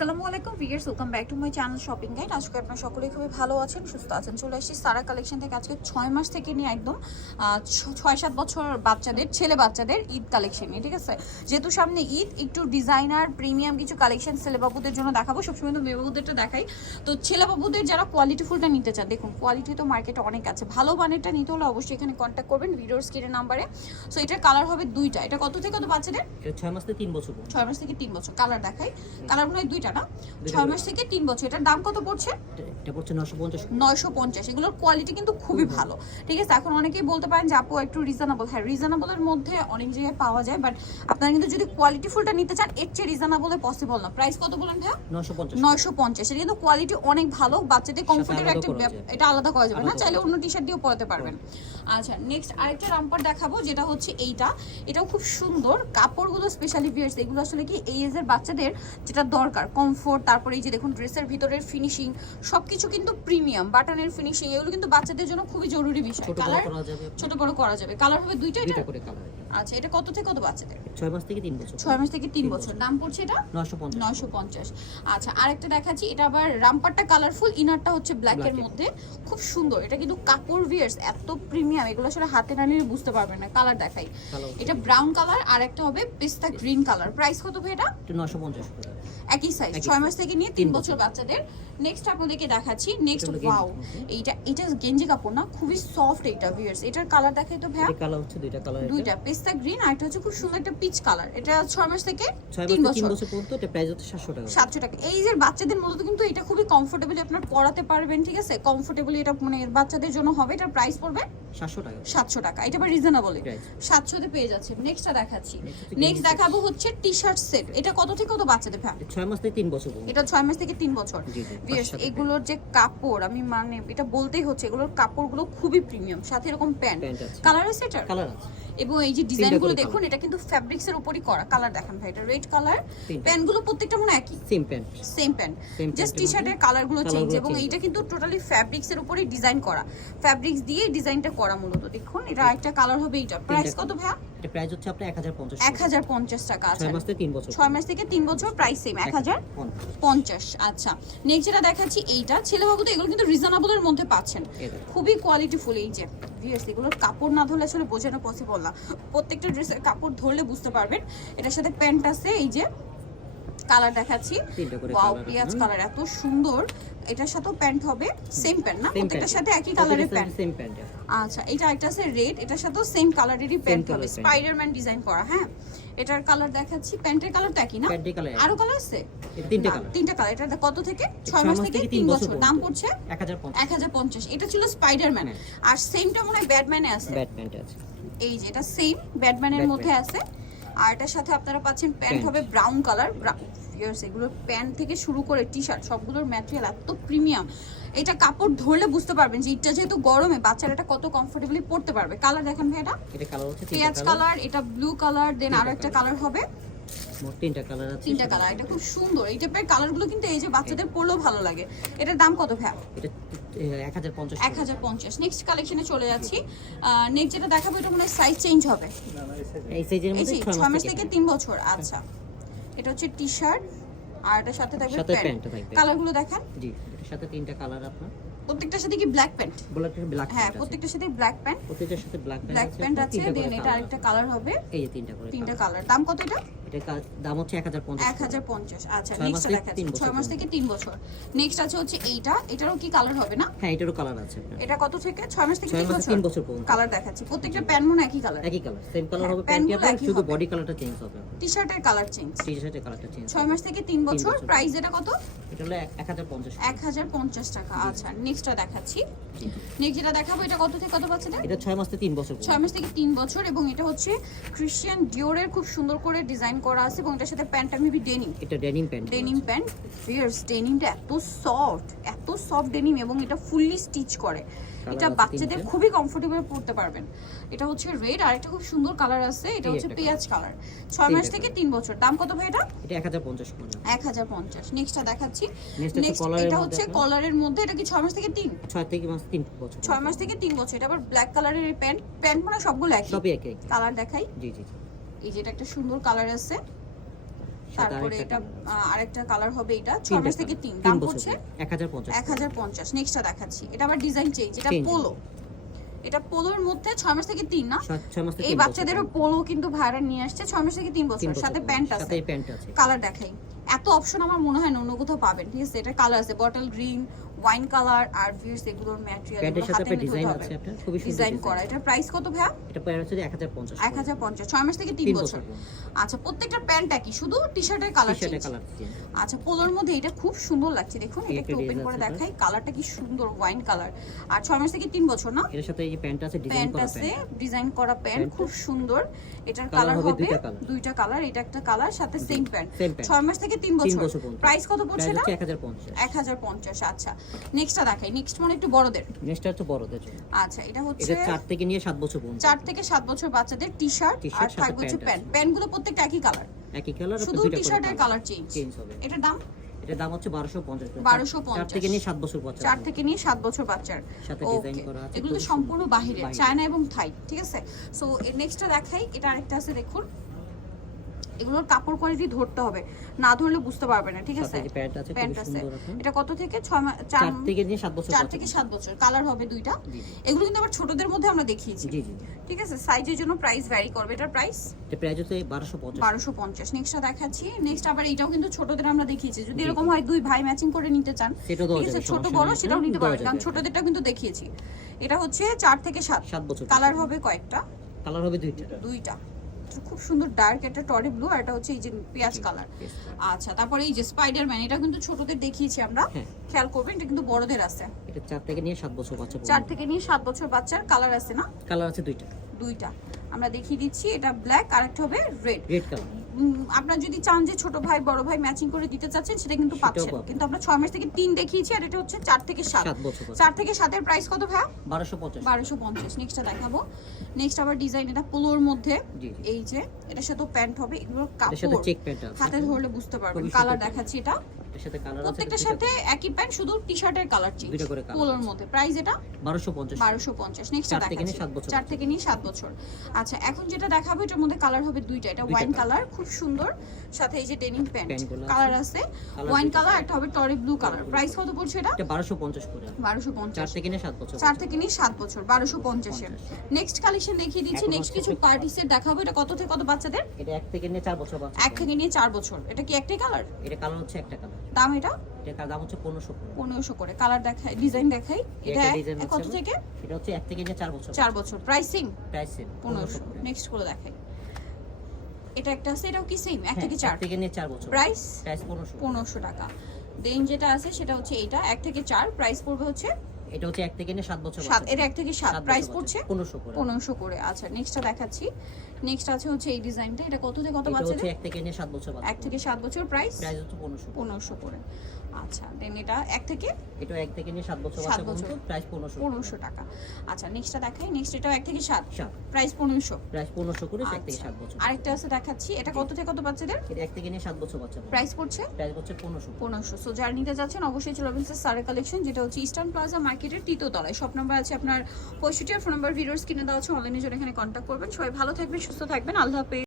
আসসালামু আলাইকুম viewers, welcome back to my channel shopping guide. আজকে আপনারা সকলেই খুবই ভালো আছেন, সুস্থ আছেন। চলে আসছি সারা কালেকশন থেকে আজকে 6 মাস থেকে নিয়ে একদম 6-7 বছর বাচ্চাদের, ছেলে বাচ্চাদের ঈদ কালেকশন নিয়ে, ঠিক আছে। যেহেতু সামনে ঈদ, একটু ডিজাইনার প্রিমিয়াম কিছু কালেকশন ছেলেবাবুদের জন্য দেখাবো। সবসময় তো মেয়েবাবুদেরটা দেখাই, তো ছেলেবাবুদের যারা কোয়ালিটি ফুলটা নিতে চান, দেখুন কোয়ালিটি তো মার্কেটে অনেক আছে, ভালো মানেরটা নিতে হলে অবশ্যই এখানে কন্ট্যাক্ট করবেন ভিডিওর স্ক্রিনের নাম্বারে। সো এটার কালার হবে দুইটা। এটা কত থেকে কত বাচ্চাদের? 6 মাস থেকে 3 বছর। 6 মাস থেকে 3 বছর। কালার দেখাই, কালার মনে হয় দুইটা না? 6 মাস থেকে 3 বছর। এটার দাম কত পড়ছে? এটা পড়ছে 950। 950। এগুলোর কোয়ালিটি কিন্তু খুবই ভালো, ঠিক আছে। এখন অনেকেই বলতে পারেন যে আপু একটু রিজনেবল। হ্যাঁ, রিজনেবলের মধ্যে অনেক জায়গায় পাওয়া যায়, বাট আপনারা কিন্তু যদি কোয়ালিটি ফুলটা নিতে চান এর চেয়ে রিজনেবলে পসিবল না। প্রাইস কত বলেন ভাইয়া? 950। এটা কিন্তু কোয়ালিটি অনেক ভালো, বাচ্চাদের কমফোর্টের একটা এটা আলাদা করা যাবে না, চাইলে অন্য টি শার্ট দিয়েও পরাতে পারবেন। আচ্ছা, নেক্সট আরেকটা রামপার দেখাবো, যেটা হচ্ছে এইটা। এটাও খুব সুন্দর, কাপড়গুলো স্পেশালি ভিয়ার্স, এগুলো আসলে কি এই এজের বাচ্চাদের যেটা দরকার, কমফোর্ট, তারপরে এই যে দেখুন ড্রেসের ভিতরের ফিনিশিং সবকিছু কিন্তু প্রিমিয়াম, বাটনের ফিনিশিং, এগুলো কিন্তু বাচ্চাদের জন্য খুবই জরুরি বিষয়। কালার ছোট বড় করা যাবে, কালার হবে দুইটা করে কালার। আচ্ছা, এটা কত থেকে কত বাচ্চাদের? 6 মাস থেকে 3 বছর। 6 মাস থেকে 3 বছর। দাম পড়ছে এটা 950। আচ্ছা, আরেকটা দেখাচ্ছি, এটা আবার রামপারটা কালারফুল, ইনারটা হচ্ছে ব্ল্যাক এর মধ্যে, খুব সুন্দর। এটা কিন্তু কাপড় ভিয়ার্স এত প্রিমিয়াম, এগুলো আসলে হাতে না নিলে বুঝতে পারবেন না। কালার দেখাই, এটা ব্রাউন কালার, আর একটা হবে পেস্তা গ্রিন কালার। প্রাইস কত ভাই এটা? 950। একই সাইজ, 6 মাস থেকে নিয়ে 3 বছর বাচ্চাদের। নেক্সট আপনাদেরকে দেখাচ্ছি, নেক্সট ওয়াও, এটা গেঞ্জি কাপড় না, খুবই সফট এটা ভিউয়ার্স। এটার কালার দেখাই তো ভাইয়া। কালার হচ্ছে দুইটা পেস্তা গ্রিন, আর এটা হচ্ছে খুব সুন্দর একটা পিচ কালার। এটা 6 মাস থেকে 3 বছর পর্যন্ত। এটা প্রাইস হচ্ছে 700 টাকা। 700 টাকা। এই যে বাচ্চাদের মূলত কিন্তু এটা খুবই কমফোর্টেবলি আপনারা পরাতে পারবেন, ঠিক আছে। কমফোর্টেবলি এটা মানে বাচ্চাদের জন্য হবে। এটার প্রাইস পড়বে 700 টাকা। 700 টাকা। এটা আবার রিজনেবল, 700 তে পেয়ে যাচ্ছে। নেক্সটটা দেখাচ্ছি, নেক্সট দেখাবো হচ্ছে টি-শার্ট সেট। এটা কত থেকে কত বাচ্চাদের ভাই? 6 মাস থেকে 3 বছর। এটা 6 মাস থেকে 3 বছর। ভিউয়ার্স, এগুলোর যে কাপড়, আমি মানে এটা বলতেই হচ্ছে, এগুলোর কাপড়গুলো খুবই প্রিমিয়াম। সাথে এরকম প্যান্ট, কালার আছে এটার? কালার আছে। এবং এই যে ডিজাইনগুলো দেখুন, এটা কিন্তু ফ্যাব্রিক্স এর উপরই করা। কালার দেখেন ভাই, এটা রেড কালার। প্যান্টগুলো প্রত্যেকটা মনে একই, সেম প্যান্ট, জাস্ট টি-শার্টের কালারগুলো চেঞ্জ। এবং এইটা কিন্তু টোটালি ফ্যাব্রিক্স এর উপরই ডিজাইন করা, ফ্যাব্রিক্স দিয়ে ডিজাইনটা করা মূলত। দেখুন, এটা আরেকটা কালার হবে। এটা প্রাইস কত ভাইয়া? এটা প্রাইস হচ্ছে আপনার 1050। 1050 টাকা। আচ্ছা, 6 মাস থেকে 3 বছর। 6 মাস থেকে 3 বছর, প্রাইস সেম 1050। আচ্ছা, নেক্সট যেটা দেখাচ্ছি, এইটা ছেলেবাবুদের, এগুলো কিন্তু রিজনেবলের মধ্যে পাচ্ছেন, খুবই কোয়ালিটিফুল। এই যে ভিউয়ার্স, এগুলোর কাপড় না ধরলে আসলে বোঝানো পসিবল না, প্রত্যেকটা ড্রেসের কাপড় ধরলে বুঝতে পারবেন। এটার সাথে প্যান্ট আছে। এই যে কালার দেখাচ্ছি, ওয়াও, পিয়াজ কালার, এত সুন্দর। এটার সাথেও প্যান্ট হবে, সেম প্যান্ট না, প্রত্যেকটার সাথে একই কালারের প্যান্ট। আচ্ছা, এটা একটা আছে রেড, এটার সাথেও সেম কালারেরই প্যান্ট হবে, স্পাইডারম্যান ডিজাইন করা। হ্যাঁ, এটার কালার দেখাচ্ছি, প্যান্টের কালার তো একই না? আরো কালার আছে? তিনটা কালার। এটা কত থেকে? 6 মাস থেকে 3 বছর। দাম পড়ছে 1050। এটা ছিল স্পাইডারম্যান, আর সেমটা মনে হয় ব্যাটম্যানে আছে। এই যে এটা সেম ব্যাটম্যানের মধ্যে আছে। আর এটার সাথে আপনারা পাচ্ছেন প্যান্ট হবে ব্রাউন কালার। ভিউয়ার্স, এগুলোর প্যান্ট থেকে শুরু করে টি-শার্ট সবগুলোর ম্যাটেরিয়াল এত প্রিমিয়াম, এটা কাপড় ধরলে বুঝতে পারবেন যে এটা যেহেতু গরমে বাচ্চারা এটা কত কমফোর্টেবলি পরতে পারবে। কালার দেখেন ভাই, এটা কালার হচ্ছে পেঁয়াজ কালার, এটা ব্লু কালার, দেন আরো একটা কালার হবে। তিনটা কালার আছে। তিনটা কালার, এটা খুব সুন্দর। এই টাইপের কালারগুলো কিন্তু এই যে বাচ্চাদের পরলেও ভালো লাগে। এটার দাম কত ভাই? এটা 1050। 1050। নেক্সট কালেকশনে চলে যাচ্ছি। নেক্সট যেটা দেখাবো, এটা মনে হয় সাইজ চেঞ্জ হবে। এই সাইজের মধ্যে 6 মাস থেকে 3 বছর। আচ্ছা, এটা হচ্ছে টি-শার্ট, আর এটার সাথে থাকবে প্যান্ট। কালারগুলো দেখেন। জি, এর সাথে তিনটা কালার আপনার। প্রত্যেকটার সাথে কি ব্ল্যাক প্যান্ট? ব্ল্যাক, হ্যাঁ, প্রত্যেকটার সাথে ব্ল্যাক প্যান্ট। প্রত্যেকটার সাথে ব্ল্যাক প্যান্ট আছে। দেন এটা আরেকটা কালার হবে। এই যে তিনটা কালার। দাম কত এটা? এটা দাম হচ্ছে 1050। 1050। আচ্ছা, নেক্সট দেখাচ্ছি, 6 মাস থেকে 3 বছর। নেক্সট আছে হচ্ছে এইটা, এটারও কি কালার হবে না? হ্যাঁ, এটারও কালার আছে। এটা কত থেকে? 6 মাস থেকে 3 বছর পর্যন্ত। কালার দেখাচ্ছি, প্রত্যেকটা প্যান্ট মনে একই কালার, সেম কালার হবে। প্যান্টে আপনার শুধু বডি কালারটা চেঞ্জ হবে, টি-শার্টের কালার চেঞ্জ, টি-শার্টের কালারটা চেঞ্জ। 6 মাস থেকে 3 বছর। প্রাইস এটা কত? এটা হলো 1050। 1050 টাকা। আচ্ছা, নেক্সটটা দেখাচ্ছি। নেক্সট যেটা দেখাবো, এটা কত থেকে কত বাচ্চাদের? এটা 6 মাস থেকে 3 বছর। 6 মাস থেকে 3 বছর। এবং এটা হচ্ছে ক্রিশ্চিয়ান ডিওরের খুব সুন্দর করে ডিজাইন করা আছে, এবং এটার সাথে প্যান্টটা মেবি ডেনিম। এটা ডেনিম প্যান্ট। ভিউয়ার্স, ডেনিমটা এত সফট ডেনিম, এবং এটা ফুললি স্টিচ করে। এটা বাচ্চাদের খুবই কমফোর্টেবল পরতে পারবেন। এটা হচ্ছে রেড, আর একটা খুব সুন্দর কালার আছে, এটা হচ্ছে পেঁয়াজ কালার। 6 মাস থেকে 3 বছর। দাম কত ভাই এটা? এটা 1050 করে। 1050। নেক্সটটা দেখাচ্ছি। নেক্সট এটা হচ্ছে কলারের মধ্যে, এটা কি 6 মাস থেকে 3? 6 থেকে 3 বছর। 6 মাস থেকে 3 বছর। এটা আবার ব্ল্যাক কালারের প্যান্ট মানে সবগুলো একই। সবই একই। কালার দেখাই। জি। এই যে এটা একটা সুন্দর কালার আছে, তারপরে এটা আরেকটা কালার হবে, এটা 6 মাস থেকে 3, 3 দাম বছর হচ্ছে 1050 1050। নেক্সটটা দেখাচ্ছি, এটা আবার ডিজাইন চেঞ্জ, এটা Change। পোলো, এটা পোলোর মধ্যে 6 মাস থেকে 3 না, 6 মাস থেকে এই 3 বাচ্চাদেরও পোলো কিন্তু ভাইরা নিয়ে আসছে 6 মাস থেকে 3 বছর, সাথে প্যান্ট আছে, সাথে প্যান্ট আছে। কালার দেখাই, এত অপশন আমার মনে হয় না অন্য কোথাও পাবেন, ঠিক আছে। এটা কালার আছে বটল গ্রিন, ওয়াইন কালার, আর ভিউয়ার্স এগুলোর ম্যাটেরিয়াল প্যান্টের এগুলো সাথে হাতে ডিজাইন নিতে আছে হবে, আপনার, খুবই সুন্দর ডিজাইন করা। এটা প্রাইস কত ভাইয়া? এটা প্রাইস হচ্ছে 1050 1050, 6 মাস থেকে 3 বছর। আচ্ছা, প্রত্যেকটা প্যান্ট একই, শুধু টি-শার্টের কালার চেঞ্জ। টি-শার্টের কালার চেঞ্জ। আচ্ছা, পোলোর মধ্যে এটা খুব সুন্দর লাগছে, দেখুন এটা একটু একটা ওপেন ডিজাইন করে আছে দেখাই, কালারটা কি সুন্দর, ওয়াইন কালার, আর 6 মাস থেকে 3 বছর না। এর সাথে এই যে প্যান্ট আছে, ডিজাইন প্যান্ট করা আছে, প্যান্ট। ডিজাইন করা প্যান্ট, খুব সুন্দর। এটার কালার কালার হবে হবে দুইটা কালার, এটা একটা কালার, সাথে সেম প্যান্ট, সেম প্যান্ট। 6 মাস থেকে 3 3 বছর। বছর পর্যন্ত। প্রাইস কত পড়ছে প্রাইস এটা? হচ্ছে 1050। 1050। আচ্ছা, নেক্সটটা দেখাই, নেক্সট মানে একটু বড়দের। নেক্সট হচ্ছে বড়দের জন্য। আচ্ছা, এটা হচ্ছে এটা 4 থেকে নিয়ে 7 বছর পর্যন্ত। 4 থেকে 7 বছর বাচ্চাদের টি-শার্ট, আর টি-শার্ট সাথে থাকবে হচ্ছে প্যান্ট প্যান্ট, আছে। প্যান্টগুলো প্রত্যেকটা একই কালার, একই কালার, শুধু টি-শার্টের কালার চেঞ্জ হবে। এটার দাম? এটার দাম হচ্ছে 1250 করে। 1250। 4 থেকে নিয়ে 7 বছর বাচ্চা। 4 থেকে নিয়ে 7 বছর বাচ্চার। সাথে ওকে, ডিজাইন করা আছে। এগুলো তো সম্পূর্ণ বাহিরে, চায়না এবং থাই, ঠিক আছে। সো এর নেক্সটটা দেখাই, এটা আরেকটা আছে দেখুন, এগুলোর কাপড় কোয়ালিটি ধরতে হবে, না ধরলে বুঝতে পারবে না, ঠিক আছে। সাথে প্যান্ট আছে, প্যান্ট খুব আছে, সুন্দর আছে। এটা কত থেকে 4 থেকে নিয়ে 7 বছর 4 থেকে 7 বছর, কালার হবে দুইটা। জি। এগুলো কিন্তু আবার ছোটদের মধ্যে আমরা দেখিয়েছি, জি জি। ঠিক আছে। সাইজের জন্য প্রাইস ভ্যারি করবে, এটার প্রাইস এটা প্রাইস হচ্ছে 1250। 1250। নেক্সটটা দেখাচ্ছি, নেক্সট আবার এটাও কিন্তু ছোটদের আমরা দেখিয়েছি, যদি এরকম হয় দুই ভাই ম্যাচিং করে নিতে চান, সেটাও দেওয়া ঠিক আছে, যাবে, ছোট সমস্যা বড় নেই, সেটাও নিতে দেওয়া পারবেন, কারণ যাবে। ছোটদেরটা কিন্তু দেখিয়েছি। এটা হচ্ছে 4 থেকে 7 বছর। কালার হবে কয়েকটা, কালার হবে দুইটা। এটা খুব সুন্দর ডার্ক একটা টরি ব্লু, আর এটা হচ্ছে এই যে পেঁয়াজ কালার। আচ্ছা, তারপরে এই যে স্পাইডারম্যান, এটা কিন্তু ছোটদের দেখিয়েছি আমরা, হ্যাঁ। খেয়াল করবেন, এটা কিন্তু বড়দের আছে। এটা 4 থেকে নিয়ে 7 বছর বাচ্চা। 4 থেকে নিয়ে 7 বছর বাচ্চার, কালার আছে না? কালার আছে দুইটা। আমরা দেখিয়ে দিচ্ছি, এটা ব্ল্যাক আর একটা হবে রেড। Red colour. আপনারা যদি চান যে ছোট ভাই বড় ভাই ম্যাচিং করে দিতে চাচ্ছেন, সেটা কিন্তু সেটাও পাচ্ছেন, পাবেন। কিন্তু আমরা 6 মাস থেকে 3 দেখিয়েছি, আর এটা হচ্ছে 4 থেকে 7 7 বছর বাচ্চা। 4 থেকে 7 এর প্রাইস কত ভাই? 1250। 1250। নেক্সটটা দেখাবো, নেক্সট আবার ডিজাইন, এটা পোলোর মধ্যে, জি। এই যে এটার সাথে প্যান্ট হবে, এগুলোর এর সাথে কাপড় চেক প্যান্ট আছে। হাতে ধরলে বুঝতে পারবেন। খুবই কালার সুন্দর। দেখাচ্ছি, এটা এর সাথে কালার আছে। প্রত্যেকটার সাথে একই প্যান্ট, শুধু টি-শার্টের কালার চেঞ্জ, দুইটা করে কালার পোলোর আছে। মধ্যে। প্রাইস এটা 1250। 1250। নেক্সটটা 4 থেকে নিয়ে দেখাচ্ছি, 7 বছর। 4 থেকে নিয়ে 7 বছর। আচ্ছা, এখন যেটা দেখাবো এটার মধ্যে কালার হবে দুইটা, এটা দুইটা ওয়াইন কালার। কালার, খুব সুন্দর, সাথে এই যে ডেনিম প্যান্ট প্যান্টগুলো আছে। কালার আছে, কালার ওয়াইন দুইটা। কালার, একটা হবে টরি ব্লু কালার। প্রাইস কত পড়ছে এটা? এটা 1250 করে। 1250। 4 থেকে নিয়ে 7 বছর। 4 থেকে নিয়ে 7 বছর, 1250 এর। নেক্সট কালেকশন দেখিয়ে দিচ্ছি, এখন নেক্সট হচ্ছে কিছু পার্টি সেট দেখাবো। এটা কত থেকে কত বাচ্চাদের? এটা 1 থেকে নিয়ে 4 বছর বাচ্চা। 1 থেকে নিয়ে 4 বছর। এটা কি একটাই কালার? এটা কালার হচ্ছে একটা কালার। দাম এটা এটা দাম হচ্ছে 1500 করে। 1500 করে। কালার দেখাই, ডিজাইন দেখাই, এটা একটা ডিজাইন কত হচ্ছে থেকে? এটা হচ্ছে 1 থেকে নিয়ে 4 বছর। 4 বছর। Pricing price same 1500। নেক্সট করে দেখাই, এটা একটা আছে, এটাও কি সেম 1 থেকে 4? 1 থেকে নিয়ে 4 বছর। Price price 1500। 1500 টাকা। দেন যেটা আছে সেটা হচ্ছে এইটা 1 থেকে 4, প্রাইস পড়বে হচ্ছে এটা হচ্ছে 1 থেকে নিয়ে 7 বছর। 7। এর 1 থেকে 7 প্রাইস পড়ছে 1500 করে। 1500 করে। আচ্ছা, নেক্সটটা দেখাচ্ছি, নেক্সট আছে হচ্ছে এই ডিজাইনটা, এটা কত থেকে কত এটা হচ্ছে বাচ্চাদের? 1 থেকে নিয়ে 7 বছর বাচ্চা। 1 থেকে 7 বছর। প্রাইস প্রাইস হচ্ছে 1500। 1500 করে। আচ্ছা, দেন এটা 1 থেকে এটা 1 থেকে নিয়ে 7 বছর 7 বাচ্চা বছর। পর্যন্ত প্রাইস 1500। 1500 টাকা। আচ্ছা, নেক্সটটা দেখাই, নেক্সট এটাও 1 থেকে 7, 7 প্রাইস 1500। প্রাইস 1500 করে 1 থেকে আচ্ছা, 7 বছর। আরেকটা আছে দেখাচ্ছি, এটা কত থেকে কত বাচ্চাদের? এটা 1 থেকে নিয়ে 7 বছর বাচ্চা। প্রাইস পড়ছে প্রাইস হচ্ছে 1500। 1500। সো যারা নিতে যাচ্ছেন অবশ্যই চলে আসবেন সারে কালেকশন, যেটা হচ্ছে ইস্টার্ন প্লাজা মার্কেটের 3য় তলায়। শপ নাম্বার আছে আপনার 65, আর ফোন নাম্বার ভিডিওস কিনে দেওয়া আছে, অনলাইনে জন্য এখানে কন্ট্যাক্ট করবেন। সবাই ভালো থাকবেন, সুস্থ থাকবেন, আল্লাহ হাফেজ।